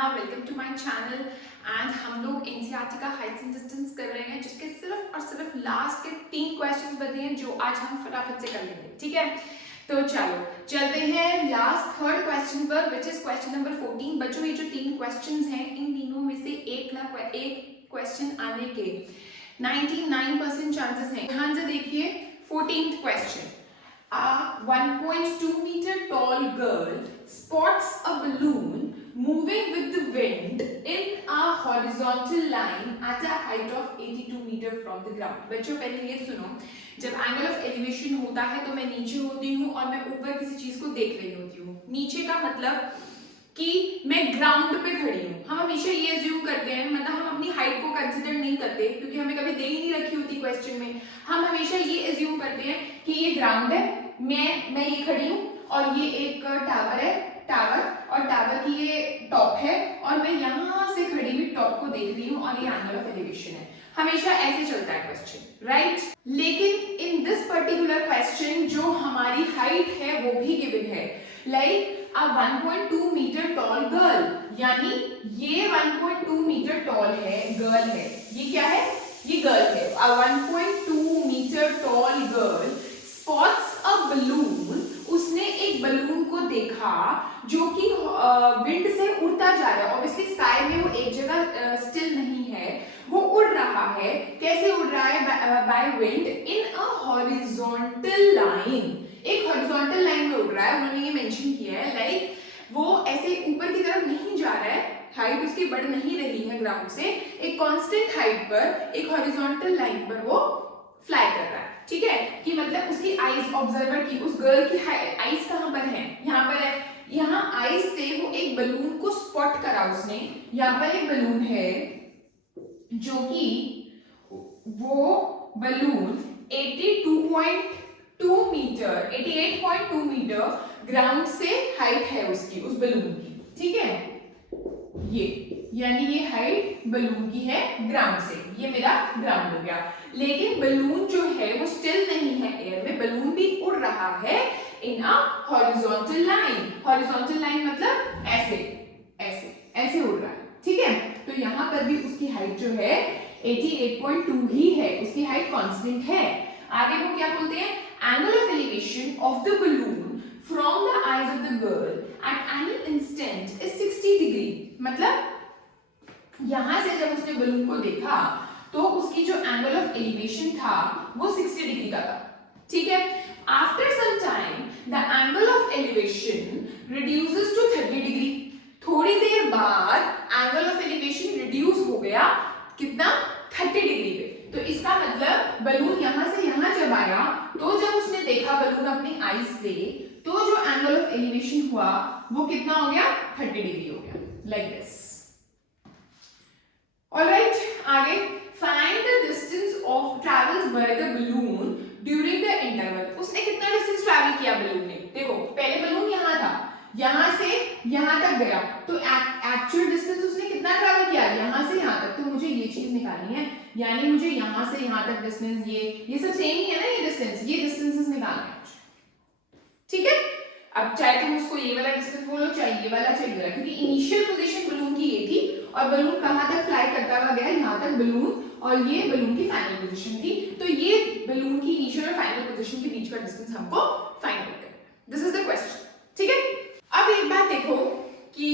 Tamannaah, welcome to my channel. And हम लोग NCERT का हाइट्स एंड डिस्टेंस कर रहे हैं, जिसके सिर्फ और सिर्फ लास्ट के 3 क्वेश्चंस बचे हैं जो आज हम फटाफट से कर लेंगे। ठीक है, तो चलो चलते हैं लास्ट थर्ड क्वेश्चन पर, विच इज क्वेश्चन नंबर 14। बच्चों ये जो 3 क्वेश्चंस हैं, इन तीनों में से एक क्वेश्चन आने के 99% चांसेस हैं। ध्यान से देखिए 14th question. A 1.2 meter tall girl spots a balloon moving with the wind in a horizontal line at a height of 82 meter from the ground। बच्चों पहले ये सुनो, जब एंगल ऑफ एलिवेशन होता है तो मैं नीचे होती हूँ और मैं ऊपर किसी चीज को देख रही होती हूँ। नीचे का मतलब कि मैं ग्राउंड पे खड़ी हूँ। हम हमेशा ये अज्यूम करते हैं, मतलब हम अपनी हाइट को कंसिडर नहीं करते क्योंकि हमें कभी दे ही नहीं रखी होती क्वेश्चन में। हम हमेशा ये अज्यूम करते हैं कि ये ग्राउंड है, मैं ये खड़ी हूँ और ये एक टावर है, और टावर की ये टॉप है और मैं यहाँ से खड़ी हुई टॉप को देख रही हूँ और ये एंगल ऑफ एलिवेशन है। हमेशा ऐसे चलता है क्वेश्चन, राइट? लेकिन इन दिस पर्टिकुलर क्वेश्चन जो हमारी हाइट है वो भी गिवन है, like a 1.2 metre tall girl, यानी ये 1.2 मीटर टॉल है, गर्ल है। ये क्या है? ये गर्ल है। a 1.2 metre tall girl spots a balloon, उसने एक बलून को देखा जो कि विंड से उड़ता जा रहा है। ऑब्वियसली स्काई में वो एक जगह स्टिल नहीं है, वो उड़ रहा है। कैसे उड़ रहा है? By wind in a horizontal line, एक हॉरिजॉन्टल लाइन में उड़ रहा है। उन्होंने ये मेंशन किया है, लाइक वो ऐसे ऊपर की तरफ नहीं जा रहा है, हाइट उसकी बढ़ नहीं रही है ग्राउंड से, एक कांस्टेंट हाइट पर एक हॉरिजॉन्टल लाइन पर वो फ्लाई कर रहा है। ठीक है, कि मतलब उसकी आईज, ऑब्जर्वर की, उस गर्ल की आईज कहां पर है? यहाँ पर है। यहाँ आईज से वो एक बलून को स्पॉट करा उसने। यहाँ पर एक बलून है जो कि वो बलून 88.2 मीटर ग्राउंड से हाइट है उसकी, उस बलून की। ठीक है, ये यानी ये हाइट बलून की है ग्राउंड से। ये मेरा ग्राउंड हो गया। लेकिन बलून जो है वो स्टिल नहीं है एयर में, बलून भी उड़ रहा है in a horizontal line. Horizontal line मतलब ऐसे ऐसे ऐसे उड़ रहा है। ठीक है, तो यहाँ पर भी उसकी हाइट जो है 88.2 ही है, उसकी हाइट कांस्टेंट है। आगे वो क्या बोलते हैं? Angle of elevation of the balloon from the eyes of the girl at any instant is 60 degree. मतलब यहां से जब उसने बलून को देखा तो उसकी जो एंगल ऑफ एलिवेशन था वो 60 डिग्री का था। ठीक है, after some time the angle of elevation reduces to 30 degree. थोड़ी देर बाद एंगल ऑफ एलिवेशन रिड्यूस हो गया, कितना? 30 डिग्री पे। तो इसका मतलब बलून यहां से यहां जब आया तो जब उसने देखा बलून अपनी आईज से, तो जो एंगल ऑफ एलिवेशन हुआ वो कितना हो गया? 30 डिग्री हो गया, लाइक दिस। ऑलराइट, आगे find the distance of travelled by the balloon during the interval. उसने कितना डिस्टेंस ट्रैवल किया बलून ने? देखो पहले बलून यहां था, यहां से यहां तक गया, तो एक्चुअल डिस्टेंस उसने कितना ट्रैवल किया? यहां से यहां तक। तो मुझे ये चीज निकालनी है, यानी मुझे यहां से यहां तक डिस्टेंस, ये सब सेम ही है ना, ये डिस्टेंसेस निकालने हैं। ठीक है, अब चाहे तुम उसको ये वाला डिस्टेंस बोलो, चाहे ये वाला, चाहे ये वाला, क्योंकि इनिशियल पोजीशन बलून की ये थी और बलून कहां तक फ्लाई करता हुआ गया? यहां तक बलून, और ये बलून की फाइनल पोजीशन थी। तो ये बलून की इनिशियल और फाइनल पोजीशन के बीच का डिस्टेंस हमको फाइंड आउट करना है। This is the question. ठीक है, अब एक बात देखो कि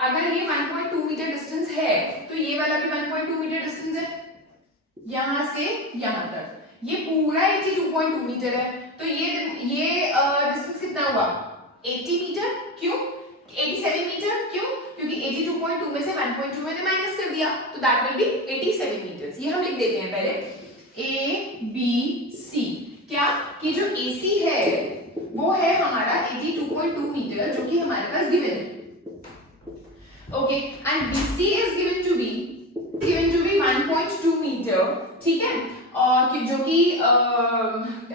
अगर ये 1.2 मीटर डिस्टेंस है तो ये वाला भी 1.2 मीटर डिस्टेंस है, यहां से यहां तक। ये पूरा 82.2 मीटर है, तो ये डिस्टेंस कितना हुआ? 80 मीटर। क्यों? 87 मीटर। क्यों? क्योंकि 82.2 में से 1.2 मैंने माइनस कर दिया, तो दैट विल बी 87 मीटर्स। ये हम लिख देते हैं पहले, ए बी सी। क्या कि जो AC है वो है हमारा 82.2 मीटर, जो कि हमारे पास गिवन है। Okay, and BC is given to be 1.2 metre. ठीक है, और जो कि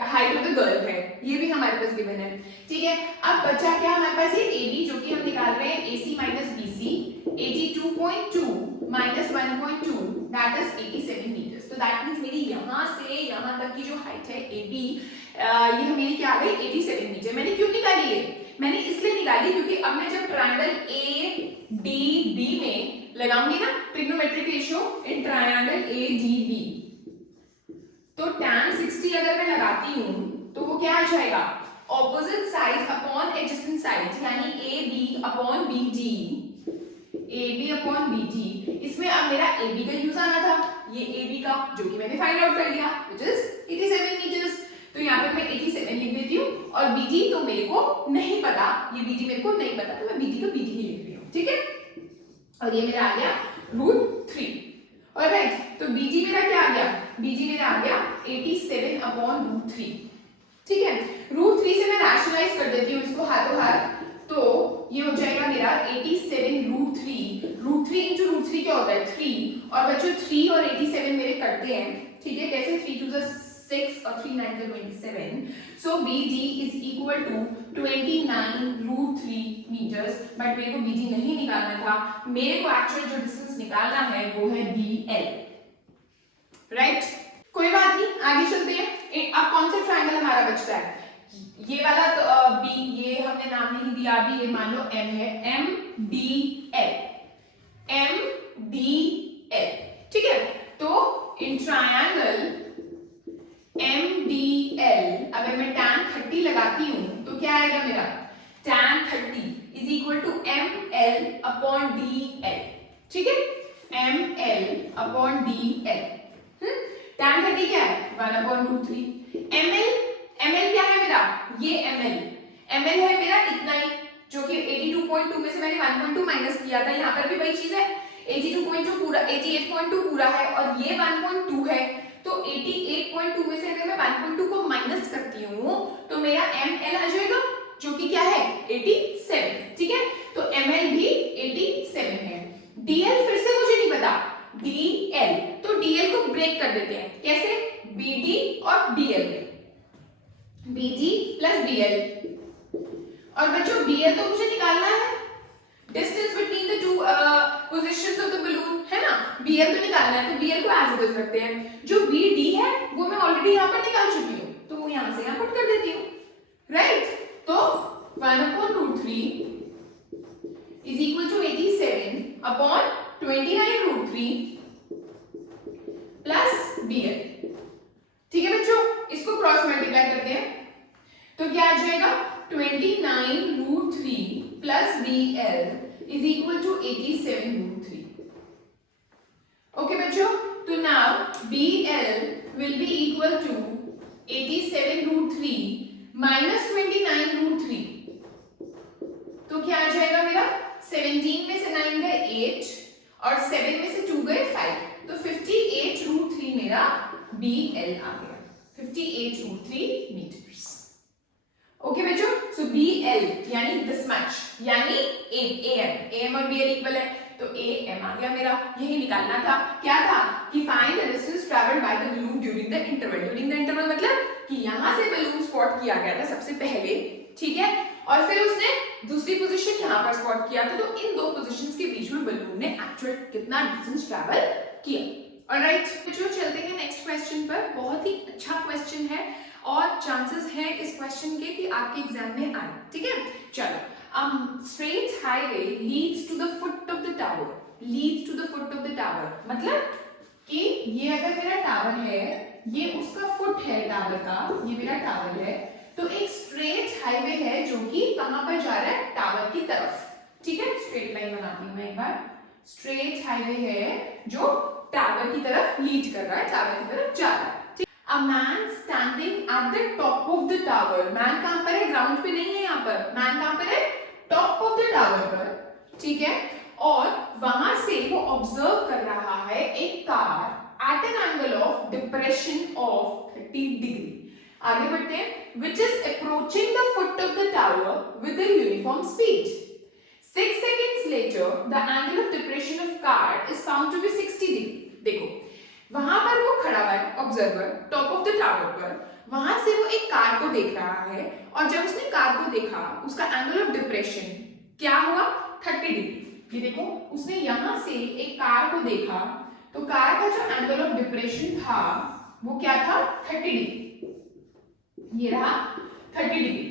हाइट ऑफ द गर्ल है, ये भी हमारे पास गिवन है। ठीक है, अब बचा क्या हमारे पास? ये AB, जो कि हम निकाल रहे हैं AC minus BC, 82.2 minus 1.2 that is 87 metres. तो दैट मींस मेरी यहां से यहां तक की जो हाइट है AB, ये मेरी क्या आ गई? 87 मीटर। मैंने क्यों निकाली है? मैंने इसलिए निकाली क्योंकि अब मैं जब ट्रायंगल डी बी में लगाऊंगी ना trigonometric ratio in triangle A D B, तो tan 60 अगर मैं लगाती हूं तो वो क्या आ जाएगा, opposite side upon adjacent side, यानी A B upon B D, A B upon B D. इसमें अब मेरा ए बी का यूज आना था, ये ए बी का, जो कि मैंने फाइंड आउट कर लिया, व्हिच इज 87 मीटर्स। तो यहाँ पे मैं 87 लिख देती हूँ, और बी डी तो मेरे को नहीं पता, ये बी डी मेरे को नहीं पता, तो मैं बी डी को बी डी ही लिख रही हूँ, ठीक है। और ये मेरा आ गया √3। ऑलराइट, तो बी डी मेरा क्या आ गया, बी डी मेरा आ गया 87 अपॉन √3, ठीक है। √3 से मैं रैशनलाइज कर देती हूँ इसको हाथों हाथ, तो ये हो जाएगा मेरा 87 √3 इंटू √3 क्या होता है 3, और बच्चों 3 और 87 मेरे कटते हैं, ठीक है, कैसे 3 2 6 और 3 9 27, so BD is equal to 29 √3 metres. But मेरे को BD नहीं निकालना था, मेरे को एक्चुअल जो डिस्टेंस निकालना है वो है BL, राइट। कोई बात नहीं, आगे चलते हैं। अब कौन सा ट्रायंगल हमारा बचता है, ये वाला, तो बी, ये हमने नाम नहीं दिया अभी, ये मान लो M है, MDL, MDL, ठीक है। तो इन ट्रायंगल MDL अगर मैं tan 30 लगाती हूं तो क्या आएगा मेरा, tan 30 is equal to ML upon DL, ठीक है, ML अपॉन DL। tan 30 क्या है 1 अपॉन √3, ML क्या है मेरा, ये ML है मेरा इतना ही, जो कि 82.2 में से मैंने 1.2 माइनस किया था, यहाँ पर भी वही चीज है, 82.2 पूरा, 88.2 पूरा है, और ये 1.2 है, तो 88.2 में से अगर मैं 1.2 को माइनस करती हूँ तो मेरा ML आ जाएगा, जो कि क्या है 87, ठीक है। तो ML भी 87 है। DL फिर से मुझे नहीं पता, DL, तो DL को ब्रेक कर देते हैं, कैसे, BD और BL में, BD प्लस BL, और बच्चों BL तो मुझे निकालना है, distance between the two positions of the balloon, है ना, BL तो निकालना है, तो BL को एज इट इज रखते हैं। जो BD है वो मैं ऑलरेडी यहाँ पर निकाल चुकी हूँ, तो वो यहाँ से यहाँ पुट कर देती हूँ, राइट। तो 1 upon √3 is equal to 87 upon 29 √3 plus BL, ठीक है बच्चों, इसको क्रॉस मल्टीप्लाई करते हैं, तो क्या आ जाएगा 29 √3 plus BL is equal to 87 √3। Okay बच्चों, तो now BL will be equal to 87 √3 minus 29 √3, तो क्या आ जाएगा मेरा, 17 में से 9 गए 8 और 7 में से 2 गए 5, तो 58 √3 मेरा BL आ गया, 58 √3 मीटर्स। ओके बच्चों, सो BL यानी दिस मच, यानी AM और BL इक्वल है, तो AM आ गया मेरा, यही निकालना था। क्या था कि find the distance travelled by the balloon during the interval. During the interval मतलब कि यहां से बलून स्पॉट किया गया था सबसे पहले, ठीक है, और फिर उसने दूसरी पोजीशन यहां पर स्पॉट किया था, तो इन दो पोजीशंस के बीच में बलून ने एक्चुअल कितना डिस्टेंस ट्रैवल किया। ऑलराइट बच्चों, चलते हैं नेक्स्ट क्वेश्चन पर। बहुत ही अच्छा क्वेश्चन है और चांसेस है इस क्वेश्चन के कि आपके एग्जाम में आए, ठीक है। चलो, straight highway leads to the foot of the tower, leads to the foot of the tower मतलब कि ये अगर मेरा टावर है, ये उसका फुट है टावर का, ये मेरा टावर है, तो एक स्ट्रेट हाईवे है जो कि कहां पर जा रहा है, टावर की तरफ, ठीक है। स्ट्रेट लाइन बनाती हूं मैं एक बार, स्ट्रेट हाईवे है जो टावर की तरफ लीड कर रहा है, टावर की तरफ जा रहा है। A man standing at the top of the tower, man कहां पर है, ग्राउंड पे नहीं है यहाँ पर, man कहां पर है, टॉप ऑफ द टावर पर, ठीक है, और वहां से वो ऑब्जर्व कर रहा है एक car eight an angle of depression of 30 degree. आगे बढ़ते हैं, which is approaching the foot of the tower with a uniform speed. 6 seconds later, the angle of depression of car is found to be 60 degree. देखो, वहां पर वो खड़ा हुआ है observer top of the tower पर, वहां से वो एक कार को देख रहा है, और जब उसने कार को देखा उसका एंगल ऑफ डिप्रेशन क्या हुआ, 30 डिग्री। ये देखो, उसने यहां से एक कार को देखा, तो कार का जो एंगल ऑफ डिप्रेशन था वो क्या था, 30 डिग्री, ये रहा 30 डिग्री।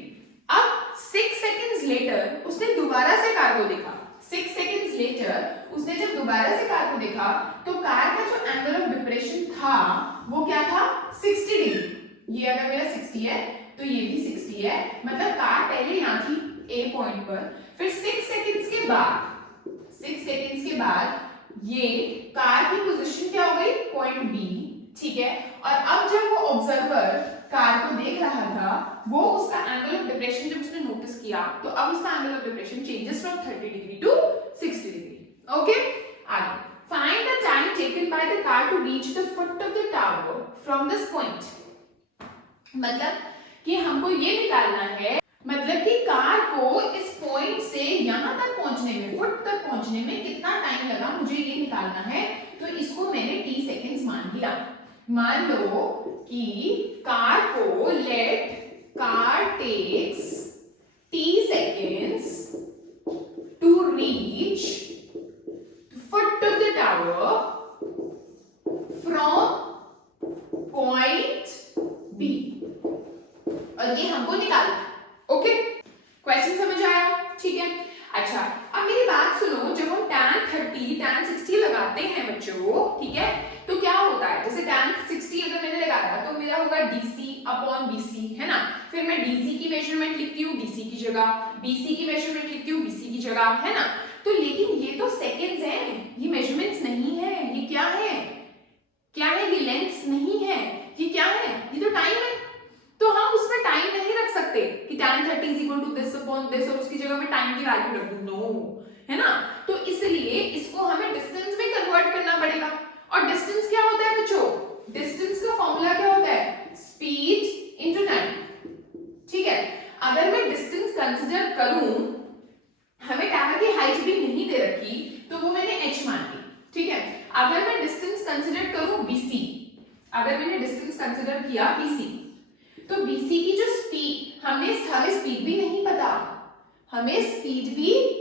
अब 6 सेकंड्स लेटर उसने दोबारा से कार को देखा, 6 सेकंड्स लेटर उसने जब दोबारा से कार को देखा तो कार का जो एंगल ऑफ डिप्रेशन था वो क्या था 60 डिग्री। ये अगर मेरा 60 है तो ये भी 60 है, मतलब कार पहले यहाँ थी ए पॉइंट पर, फिर 6 सेकंड्स के बाद ये कार की पोजीशन क्या हो गई पॉइंट बी, ठीक है। और अब जब वो ऑब्जर्वर कार को देख रहा था वो उसका एंगल ऑफ डिप्रेशन जब उसने नोटिस किया तो अब उसका angle of depression changes from 30 degree to 60 degree. Okay, आगे find the time taken by the car to reach the foot of the tower from this point. मतलब कि हमको ये निकालना है, मतलब कि कार को इस पॉइंट से यहां तक पहुंचने में, फुट तक पहुंचने में कितना टाइम लगा मुझे ये निकालना है। तो इसको मैंने t सेकंड्स मान लिया। मान लो कि कार को let car takes t seconds to reach the foot of the tower from point B, और ये हमको निकालना। ओके, क्वेश्चन समझ आया? ठीक है। अच्छा, अब मेरी बात सुनो, जब हम tan 30 tan 60 लगाते हैं बच्चों, ठीक है, तो क्या होता है, जैसे tan 60 अगर मैंने लगाया तो मेरा होगा DC अपॉन BC, है ना। फिर मैं DC की मेजरमेंट लिखती हूँ DC की जगह, BC की मेजरमेंट लिखती हूँ BC की जगह, है ना। तो लेकिन ये तो सेकेंड्स हैं, ये मेजरमेंट्स नहीं है। ये क्या है, क्या है, ये लेंथ्स नहीं है, ये क्या है, ये तो टाइम है। तो हम उसमें टाइम नहीं रख सकते कि tan 30 is equal to this upon this और उसकी जगह में टाइम की वैल्यू रख दूं, नो, है ना। तो इसलिए इसको हमें डिस्टेंस में कन्वर्ट करना पड़ेगा। और डिस्टेंस क्या होता है बच्चों, डिस्टेंस का फॉर्मूला क्या होता है, स्पीड इनटू टाइम, ठीक है। अगर मैं डिस्टेंस कंसीडर करूं, हमें टावर की हाइट भी नहीं दे रखी तो वो मैंने h मान ली, ठीक है। अगर मैं डिस्टेंस कंसीडर करूं BC, अगर मैंने डिस्टेंस कंसीडर किया BC, तो BC की जो स्पीड, हमें स्पीड भी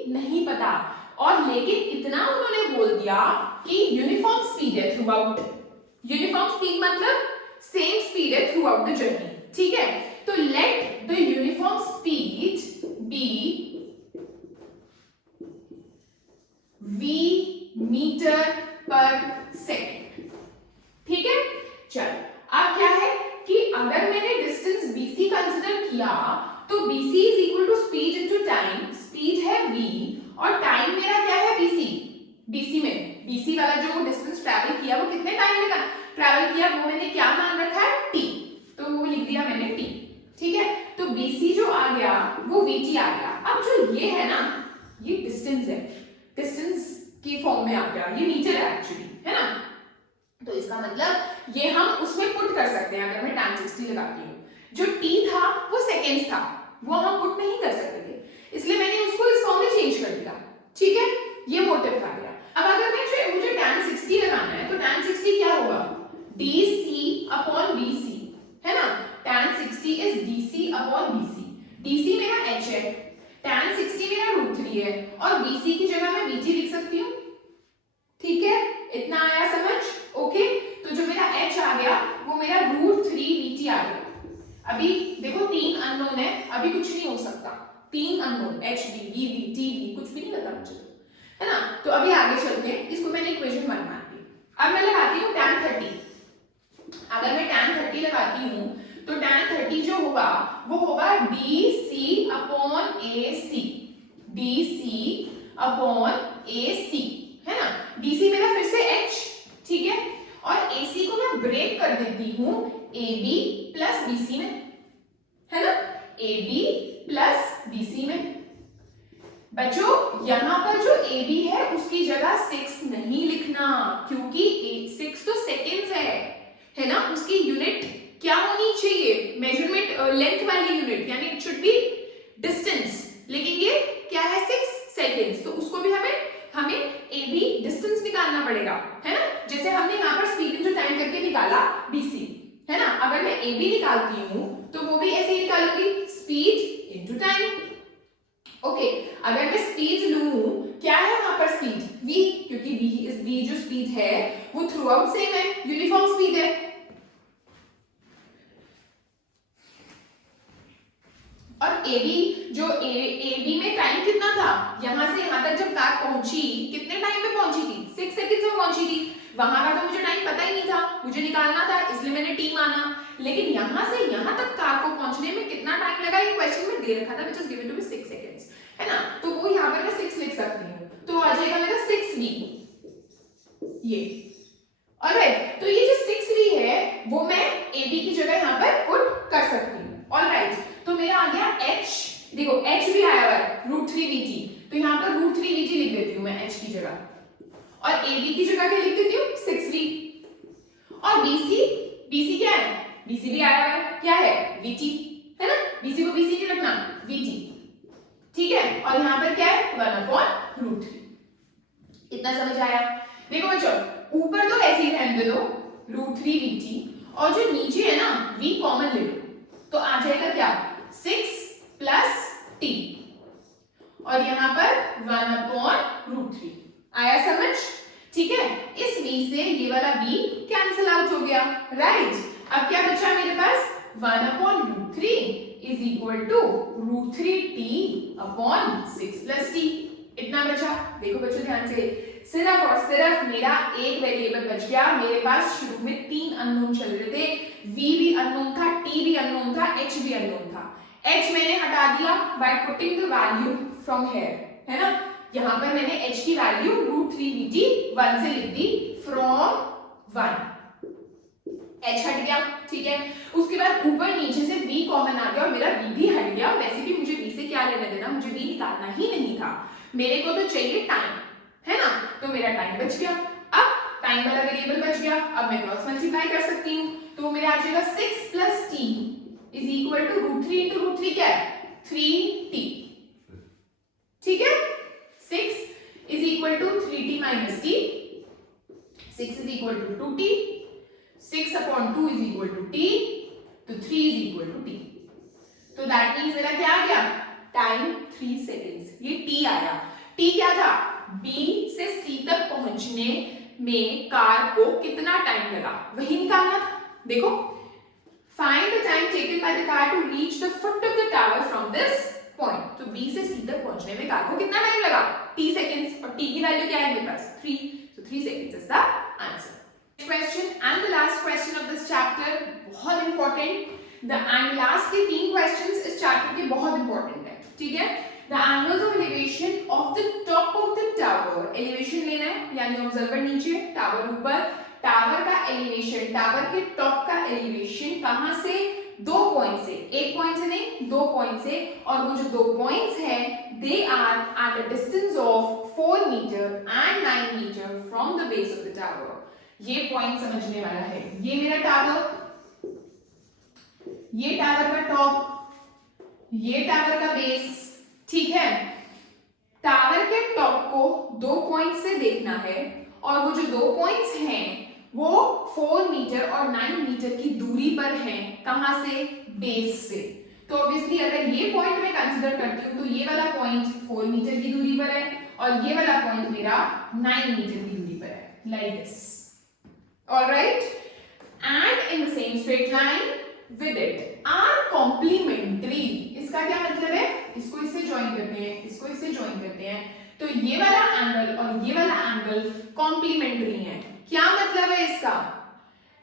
नहीं पता, और लेकिन इतना उन्होंने बोल दिया कि यूनिफॉर्म स्पीड है थ्रू आउट। यूनिफॉर्म स्पीड मतलब सेम स्पीड है थ्रू आउट द जर्नी, ठीक है। तो let the uniform speed be v metre per second, ठीक है। चलो, अब क्या है कि अगर मैंने डिस्टेंस BC कंसीडर किया तो BC is equal to speed into time, speed है v और टाइम मेरा क्या है BC में BC वाला जो डिस्टेंस ट्रैवल किया वो कितने टाइम में ट्रैवल किया वो मैंने क्या मान रखा है t, तो वो लिख दिया मैंने t, ठीक है। तो BC जो आ गया वो VT आ गया। अब जो ये है ना, ये डिस्टेंस है, डिस्टेंस की फॉर्म में आ गया, ये मीटर है एक्चुअली, है ना। तो इसका मतलब ये हम उसमें पुट कर सकते हैं। अगर मैं tan 60 लगाती हूँ, जो t था वो सेकेंड्स था, वो हम पुट नहीं कर सकते थे, इसलिए मैंने उसको इस फॉर्म में चेंज कर दिया, ठीक है। ये मोटिव था मेरा। अब अगर मुझे tan 60 लगाना है तो tan 60 क्या होगा, DC अपॉन BC, है ना। tan 60 is DC upon BC, DC मेरा h है, tan 60 मेरा √3 है और BC की जगह मैं VT लिख सकती हूँ, ठीक है। इतना आया समझ? ओके, तो जो मेरा h आ गया वो मेरा √3 VT आ गया। अभी देखो 3 अननोन है, अभी कुछ नहीं हो सकता, 3 unknown h v v v t v कुछ भी नहीं पता मुझे, है ना। तो अभी आगे चलते हैं, इसको मैंने इक्वेशन 1 मान ली। अब मैं लगाती हूँ tan 30। अगर मैं tan 30 लगाती हूँ तो tan 30 जो होगा वो होगा BC upon AC, BC upon AC, है ना। BC मेरा फिर से h, ठीक है, और AC को मैं ब्रेक कर देती हूँ AB प्लस BC में, है ना, AB प्लस BC में। बच्चों यहां पर जो AB है उसकी जगह 6 नहीं लिखना, क्योंकि 6 तो सेकेंड्स है ना। उसकी यूनिट क्या होनी चाहिए, मेजरमेंट लेंथ वाली यूनिट, यानी इट शुड बी डिस्टेंस, लेकिन ये क्या है 6 सेकेंड्स। तो उसको भी हमें AB डिस्टेंस निकालना पड़ेगा, है ना। जैसे हमने यहाँ पर स्पीड इनटू टाइम करके निकाला BC, है ना। अगर मैं AB निकालती हूँ तो वो भी ऐसे ही निकालूंगी, स्पीड इनटू टाइम। ओके, अगर मैं स्पीड लूं, क्या है वहां पर स्पीड v, क्योंकि v जो स्पीड है वो थ्रू आउट सेम है, यूनिफॉर्म स्पीड है। और AB जो AB में टाइम कितना था, यहां से यहां तक जब कार पहुंची पहुंची, कितने टाइम में पहुंची थी? 6 सेकंड्स में पहुंची थी। वहां का तो मुझे टाइम पता ही नहीं था, मुझे निकालना था, इसलिए मैंने टी माना। लेकिन यहां से यहां तक कार को पहुंचने में कितना टाइम लगा, ये क्वेश्चन में दे रखा था, which is given to be 6 seconds, है ना? तो वो यहाँ पर मैं 6 लिख सकती हूँ, तो आ जाएगा मेरा 6v ये। ऑलराइट, तो ये जो 6v है वो मैं ab की जगह यहाँ पर पुट कर सकती हूँ। ऑलराइट, तो मेरा आ गया h, देखो h भी आया हुआ है √3vt, तो यहाँ पर √3vt लिख देती हूँ मैं h की जगह, और ab की जगह क्या लिख देती हूँ 6v। और bc क्या है? bc भी आया हुआ है, क्या है? vt, है ना? bc को bc नहीं रखना, vt, ठीक है। और यहाँ पर क्या है? 1/√3। इतना समझ आया? देखो बच्चों, ऊपर तो ऐसे ही रहने दो √3vt, और जो नीचे है ना v कॉमन ले लो, तो आ जाएगा क्या? 6 + t, और यहाँ पर 1/√3। आया समझ? ठीक है, इस v से ये वाला v कैंसिल आउट हो गया, राइट? अब क्या बचा मेरे पास? 1/√3 is equal to √3t/6 + t। इतना बचा। देखो बच्चों ध्यान से, सिर्फ और सिर्फ मेरा एक वेरिएबल बच गया। मेरे पास शुरू में 3 अननोन चल रहे थे, v भी अननोन था, t भी अननोन था, h भी अननोन था। h मैंने हटा दिया by putting the value from here, है ना? यहाँ पर मैंने h की वैल्यू √3vt 1 से लिख दी, फ्रॉम 1, h हट गया, ठीक है। उसके बाद ऊपर नीचे से v कॉमन आ गया और मेरा v भी हट गया। वैसे भी मुझे v से क्या लेना देना, मुझे v निकालना ही नहीं था, मेरे को तो चाहिए टाइम, है ना? तो मेरा टाइम बच गया। अब टाइम वाला वेरिएबल बच गया, अब मैं क्रॉस मल्टीप्लाई कर सकती हूँ, तो मेरा आ जाएगा 6 + t इज इक्वल टू √3 × √3 क्या है? 3t, ठीक है। 6 is equal to 3t - t, 6 is equal to 2t, 6/2 is equal to t, तो 3 इज इक्वल टू t। तो दैट मींस मेरा क्या आ गया? Time 3 seconds. ये t आया। t क्या था? b से c तक पहुंचने में कार को कितना टाइम लगा, वही निकालना था। देखो, find the time taken by the car to reach the foot of the tower from this point. तो b से c तक पहुंचने में कार को कितना टाइम लगा? t सेकंड्स, और t की वैल्यू क्या है मेरे पास? 3, so 3 seconds is the answer. Question and the last question of this chapter, बहुत इंपॉर्टेंट। द एंड लास्ट के 3 क्वेश्चंस इस चैप्टर के बहुत इंपॉर्टेंट है, ठीक है। The angles of elevation of the top of the tower, elevation लेना है, यानी ऑब्जर्वर नीचे, टावर ऊपर, टावर का एलिवेशन, टावर के टॉप का एलिवेशन कहां से? 2 पॉइंट से, एक पॉइंट से नहीं, 2 पॉइंट से, और वो जो 2 पॉइंट्स हैं they are at a distance of 4 metre and 9 metre from the base of the tower. ये पॉइंट समझने वाला है। ये मेरा टावर, ये टावर का टॉप, ये टावर का बेस, ठीक है। टावर के टॉप को 2 पॉइंट से देखना है, और वो जो 2 पॉइंट्स हैं वो 4 मीटर और 9 मीटर की दूरी पर हैं। कहां से? बेस से। तो ऑब्वियसली अगर ये पॉइंट मैं कंसीडर करती हूं तो ये वाला पॉइंट 4 मीटर की दूरी पर है, और ये वाला पॉइंट मेरा 9 मीटर की दूरी पर है, like this. Alright, and in the same straight line with it are complementary। इसका क्या मतलब है? इसको इससे ज्वाइन करते हैं, इसको इससे ज्वाइन करते हैं, तो ये वाला एंगल और ये वाला एंगल कॉम्प्लीमेंट्री है। क्या मतलब है इसका?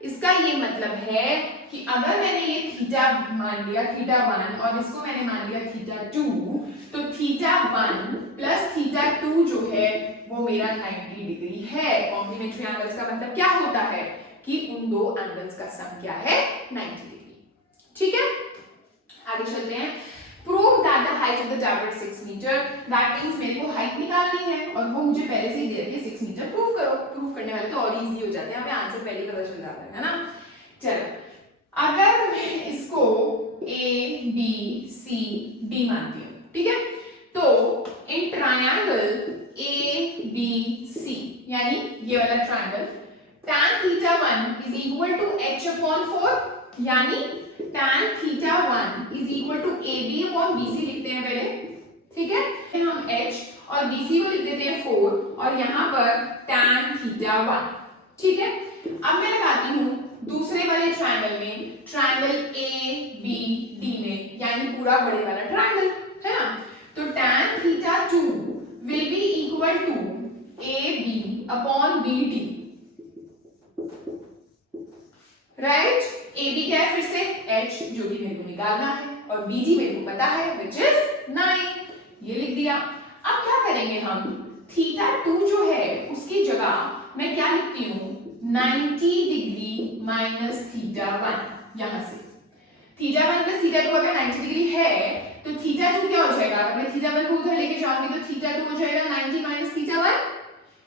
इसका ये मतलब है कि अगर मैंने ये थीटा मान लिया θ1 और इसको मैंने मान लिया θ2, तो θ1 + θ2 जो है वो मेरा 90 डिग्री है। कॉम्प्लीमेंट्री एंगल्स का मतलब क्या होता है कि उन 2 एंगल्स का सम क्या है? 90 डिग्री, ठीक है। आगे चलते हैं। Prove that the height of the tower is 6 metre. That means मेरे को हाइट निकालनी है, और वो मुझे पहले से ही दे रखी है 6 मीटर। प्रूव करो। प्रूव करने वाले तो और इजी हो जाते हैं, हमें आंसर पहले ही पता चल जाता है ना। चलो, अगर मैं इसको a b c d मानती हूँ, ठीक है, तो इन ट्रायंगल ABC, यानी ये वाला triangle, tan θ1 is equal to h/4, यानी tan θ1 is equal to AB/BC लिखते हैं पहले, ठीक है। हम h और BC को लिख देते हैं 4, और यहाँ पर tan θ1, ठीक है। अब मैं लगाती हूँ दूसरे वाले ट्रायंगल में, ट्रायंगल ABD में, यानी पूरा बड़े वाला ट्रायंगल, है ना। तो tan θ2 will be equal to BD, right. AB क्या है फिर से H, जो कि मेरे को निकालना है, और BD मेरे को पता है which is 9, ये लिख दिया। अब क्या करेंगे हम, θ2 जो है उसकी जगह मैं क्या लिखती हूँ 90 डिग्री माइनस θ1, यहां से θ1 प्लस θ2 अगर 90 डिग्री है तो θ2 क्या हो जाएगा, अगर मैं θ1 को उधर लेके जाऊंगी तो θ2 हो जाएगा 90 माइनस θ1,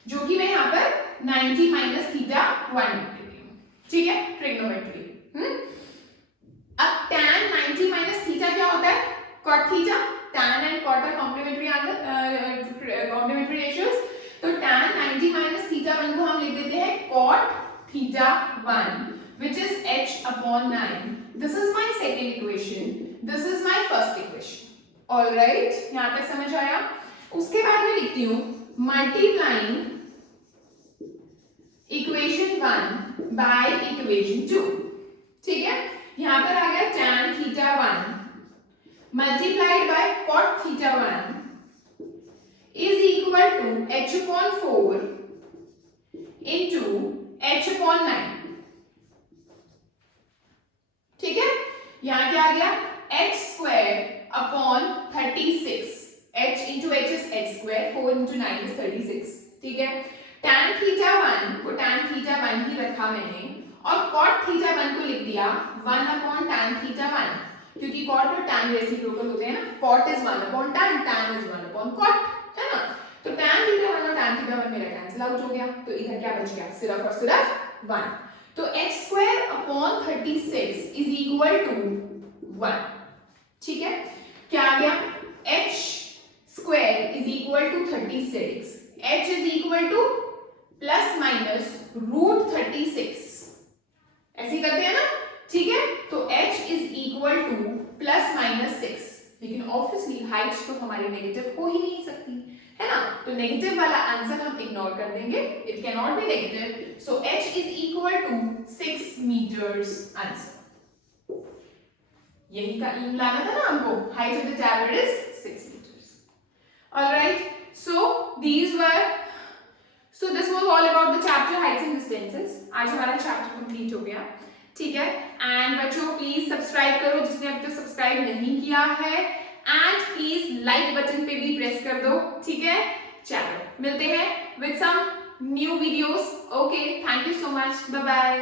जो कि मैं यहाँ पर 90 माइनस θ1 लिख देती हूँ, ठीक है, ट्रिग्नोमेट्री। अब tan 90 माइनस थीटा क्या होता है, cot theta, tan and cot are complementary complementary ratios, तो tan 90 माइनस θ1 को हम लिख देते हैं cot θ1 which is h upon 9. This is my second equation, this is my first equation. All right, यहाँ तक समझ आया। उसके बाद मैं लिखती हूँ multiplying equation 1 by equation 2, ठीक है। यहाँ पर आ गया tan θ1 multiplied by cot θ1 is equal to h upon 4 into h upon 9, ठीक है। यहाँ क्या आ गया h square upon 36, h into h is h square, 4 into 9 is 36, ठीक है। tan θ1 को tan θ1 ही रखा मैंने और cot θ1 को लिख दिया 1 upon tan θ1, क्योंकि cot और tan रेसिप्रोकल होते हैं ना, cot is 1 upon tan, tan is 1 upon cot, है ना। तो tan θ1 और tan θ1 मेरा कैंसिल आउट हो गया, तो इधर क्या बच गया, सिर्फ और सिर्फ 1। तो h square upon 36 is equal to 1, ठीक है। क्या आ गया, h square is equal to 36, h is equal to plus minus root 36, ऐसे करते हैं ना, ठीक है। तो h is equal to plus minus 6, लेकिन ऑब्वियसली हाइट तो हमारी नेगेटिव हो ही नहीं सकती, है ना, तो नेगेटिव वाला आंसर हम इग्नोर कर देंगे, it can not be negative, so h is equal to 6 meters answer. यही का लाना था ना हमको, height of the tablet is 6 meters। Alright, so this was all about the chapter Heights and distances. आज हमारा चैप्टर कंप्लीट हो गया, ठीक है। एंड बच्चों प्लीज सब्सक्राइब करो जिसने अभी तक सब्सक्राइब नहीं किया है, एंड प्लीज लाइक बटन पे भी प्रेस कर दो, ठीक है। चलो मिलते हैं with some new videos, okay, thank you so much, bye bye.